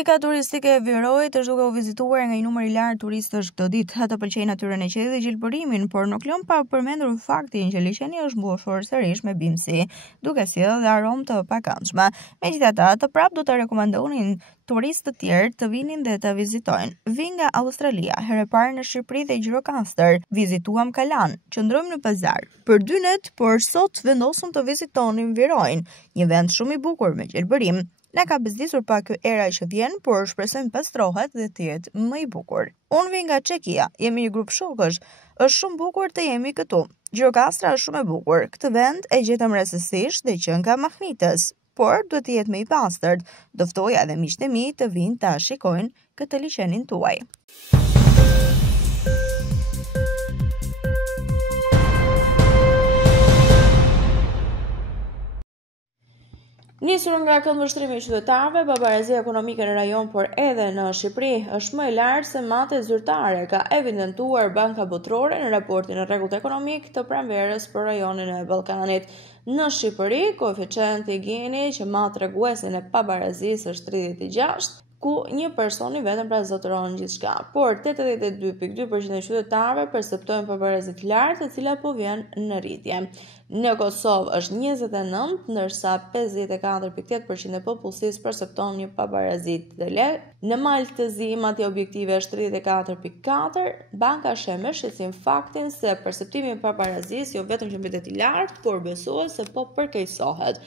Pika turistike e Virojit është duke u vizituar nga një numër i lartë turistësh këtë ditë. Ata pëlqejnë natyrën e qetë dhe gjelbërimin, por nuk lëm pa përmendur faktin që liçeni është mbushur sërish me bimësi, duke sjellë dhe aromë të pakëndshme. Megjithatë, prapë do të rekomandonin turistë të tjerë të vinin dhe të vizitojnë. Vi nga Australia, herë e parë në Shqipëri dhe Gjirokastër. Vizituam Kalan, qëndrojmë në pazar. Për 2 net, por sot vendosëm të vizitonim Virojin, një vend shumë i bukur me gjelbërim. Na ka bezdisur pak kjo era që vjen, por shpresojmë pastrohet dhe të jetë më i bukur. Unë vi nga Çekia, jemi një grup shokësh. Është shumë bukur të jemi këtu. Gjirokastra është shumë e bukur. Këtë vend e gjetëm rastësisht dhe që nga Mahnitës, por duhet të jetë më i pastërt. Do ftoja edhe miqtë e mi të vinë ta shikojnë këtë liçenin tuaj. Nisur nga këndvështrimi i qytetarëve, pabarazia ekonomike në rajon por edhe në Shqipëri është më e lartë se matet zyrtare, ka evidentuar Banka Botërore në raportin e rregullt ekonomik të pranverës për rajonin e Ballkanit. Në Shqipëri, koeficienti i Gini që mat treguesin e pabarazisë është 36, ku një personi vetëm pra zotëron gjithçka, por 82.2% e qytetarëve perceptojnë pabarazi të lartë, e cila po vjen në rritje. Në Kosovë është 29, ndërsa 54.8% e popullsisë percepton një pabarazi të lehtë. Në Maltëzi, matja objektive është 34.4. Banka sheh me shqetësim faktin se perceptimi i pabarazisë jo vetëm që mbetet i lartë, por besohet se po përkeqësohet.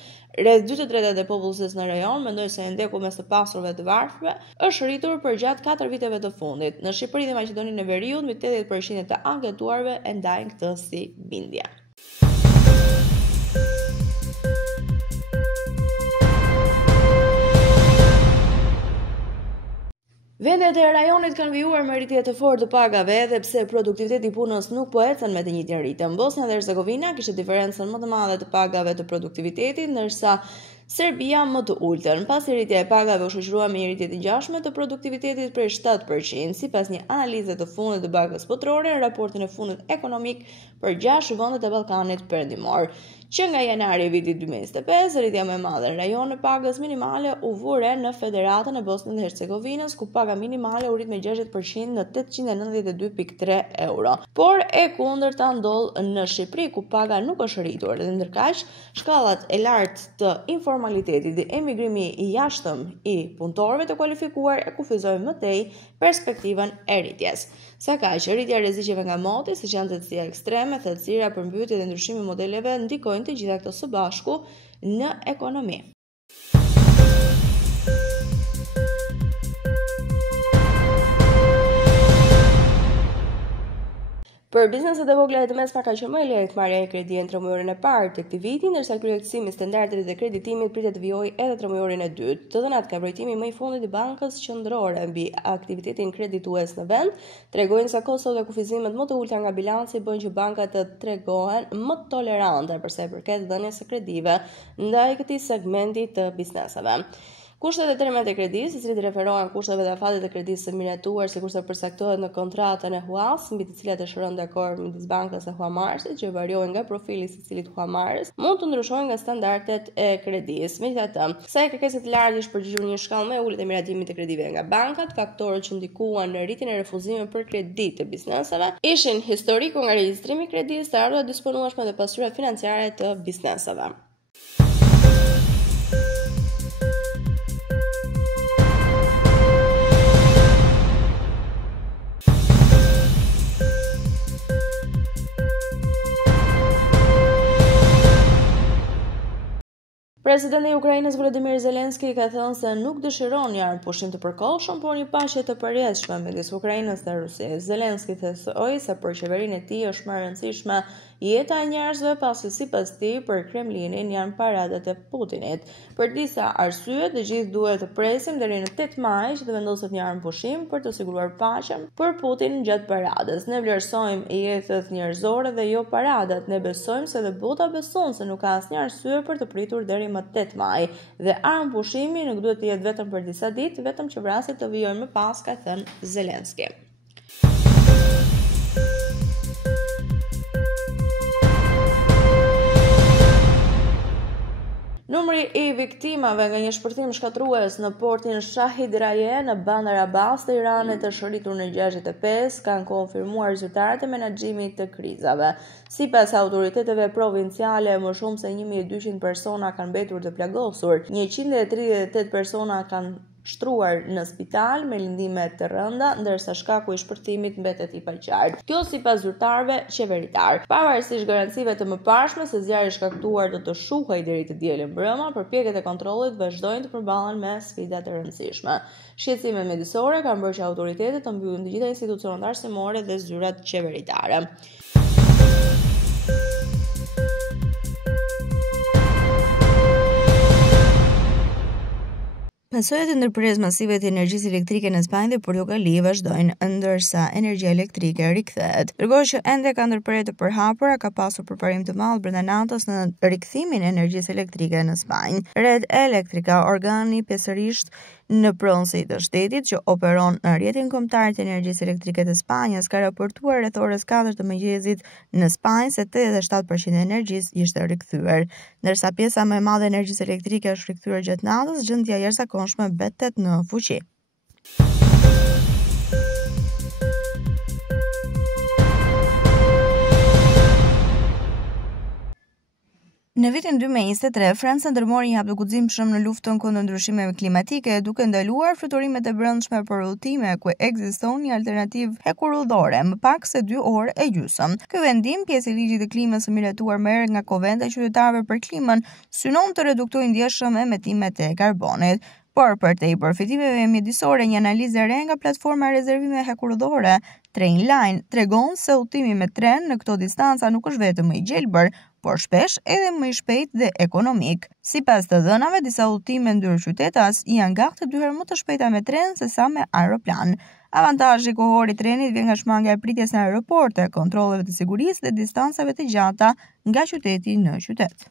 Rreth 2/3 e popullsisë në rajon mendojnë se indeku mes të pasurve dhe të varfërve është rritur përgjatë 4 viteve të fundit. Në Shqipëri dhe Maqedoninë e Veriut, mbi 80% të anketuarve e ndajnë këtë si bindje. Vendet e rajonit kanë vijuar me rritje të fortë të pagave edhe pse produktiviteti i punës nuk po ecën me të njëjtin ritëm. Bosnia dhe Hercegovina kishte diferencën më të madhe të pagave të produktivitetit, ndërsa Serbia më të ultën. Pasi rritja e pagave u shoqërua me një rritje të ngjashme të produktivitetit prej 7%, sipas një analize të fundit të Bankës Botërore në raportin e fundit ekonomik për 6 vendet e Ballkanit Perëndimor. Që nga janari i vitit 2025, rritja më e madhe në rajon e pagës minimale u vure në Federatën e Bosnjës dhe Hercegovinës, ku paga minimale u rrit me 60% në 892.3 euro. Por e kundërta ndodh në Shqipëri, ku paga nuk është rritur, dhe ndërkaq shkallat e lartë të informalitetit dhe emigrimi i jashtëm i punëtorëve të kualifikuar e kufizojnë më tej perspektivën e rritjes. Sa kaq, rritja e rreziqeve nga moti, siç janë thellësia ekstreme, thellësira, përmbytjet dhe ndryshimi i modeleve ndikojnë të gjitha këto së bashku në ekonomi. Për bizneset e vogla e të mesme ka qenë më e lehtë marrja e kredi në tremujorin e parë të këtij viti, ndërsa kryqëzimi i standardeve të kreditimit pritet të vijojë edhe tremujorin e dytë. Të dhënat nga vërtetimi më i fundit i Bankës Qendrore mbi aktivitetin kreditues në vend tregojnë se kostot dhe kufizimet më të ulta nga bilanci bëjnë që bankat të tregohen më tolerante për sa i përket dhënies së kredive ndaj këtij segmenti të bizneseve. Kushtet e termit e kredisë, i cili referohen kushteve dhe afatet e kredisë së miratuar, sikurse përcaktohet në kontratën e HUAS, mbi të cilat e shëron dakord midis bankës dhe huamarrësit, që variojnë nga profili i secilit huamarrës, mund të ndryshojnë nga standardet e kredisë. Megjithatë, sa i kërkesat të lartë është përgjigjur një shkallë më e ulët e miratimit të kredive nga bankat, faktorët që ndikuan në rritjen e refuzimeve për kredi të bizneseve ishin historiku nga regjistrimi i kredisë, të ardhurat disponueshme dhe pasuria financiare të bizneseve. Presidenti i Ukrainës Volodymyr Zelensky ka thënë se nuk dëshiron një armëpushim të përkohshëm, por një paqe të përjetshme midis Ukrainës dhe Rusisë. Zelensky thesoi se për qeverinë e tij është më e rëndësishme jeta e njerëzve, pasi sipas tij për Kremlinin janë paradat e Putinit. Për disa arsye, të gjithë duhet të presim deri në 8 maj që të vendoset një armëpushim për të siguruar paqen për Putin gjatë paradës. Ne vlerësojmë jetët njerëzore dhe jo paradat. Ne besojmë se dhe bota beson se nuk ka asnjë arsye për të pritur deri më 8 maj dhe armëpushimi nuk duhet të jetë vetëm për disa ditë, vetëm që vrasjet të vijojnë më pas, ka thënë Zelensky. Numri i viktimave nga një shpërthim shkatrues në portin Shahid Raje në Bandar Abbas të Iranit është rritur në 65, kanë konfirmuar zyrtarët e menaxhimit të krizave. Sipas autoriteteve provinciale, më shumë se 1200 persona kanë mbetur të plagosur, 138 persona kanë shtruar në spital me lindime të rënda, ndërsa shkaku i shpërthimit mbetet i paqartë. Kjo sipas zyrtarëve qeveritar. Pavarësisht garancive të mëparshme se zjarri i shkaktuar do të shuhej deri të dielën mbrëmë, përpjekjet e kontrollit vazhdojnë të përballen me sfida të rëndësishme. Shqetësimet mjedisore kanë bërë që autoritetet të mbyllin të gjitha institucionet arsimore dhe zyrat qeveritare. Pasojat e ndërprerjes masive të energjisë elektrike në Spanjë dhe Portokalli vazhdojnë, ndërsa energjia elektrike rikthehet. Ndërkohë që ende ka ndërprerje të përhapura, ka pasur përparim të madh brenda natës në rikthimin e energjisë elektrike në Spanjë. Red Eléctrica, organi pjesërisht në pronësi të shtetit që operon në rrjetin kombëtar të energjisë elektrike të Spanjës, ka raportuar rreth orës 4 të mëngjesit në Spanjë se 87% e energjisë ishte rikthyer. Ndërsa pjesa më e madhe e energjisë elektrike është rikthyer gjatë natës, gjendja e jashtëzakonshme mbetet në fuqi. Në vitin 2023, Franca ndërmori një hap të guximshëm në luftën kundër ndryshimeve klimatike, duke ndaluar fluturimet e brendshme për udhëtime ku ekziston një alternativë hekurullore, më pak se 2 orë e gjysmë. Ky vendim, pjesë e ligjit të klimës së miratuar më herët nga Konventi i qytetarëve për klimën, synon të reduktojë ndjeshëm emetimet e karbonit. Por për te i përfitimeve mjedisore, një analizë e re nga platforma e rezervimeve hekurullore Trainline tregon se udhëtimi me tren në këto distanca nuk është vetëm më i gjelbër, por shpesh edhe më i shpejt dhe ekonomik. Sipas të dhënave, disa udhëtime ndër qytetas janë gati të 2 herë më të shpejta me tren sesa me aeroplan. Avantazhi kohor i trenit vjen nga shmangja e pritjes në aeroporte, kontrolleve të sigurisë dhe distancave të gjata nga qyteti në qytet.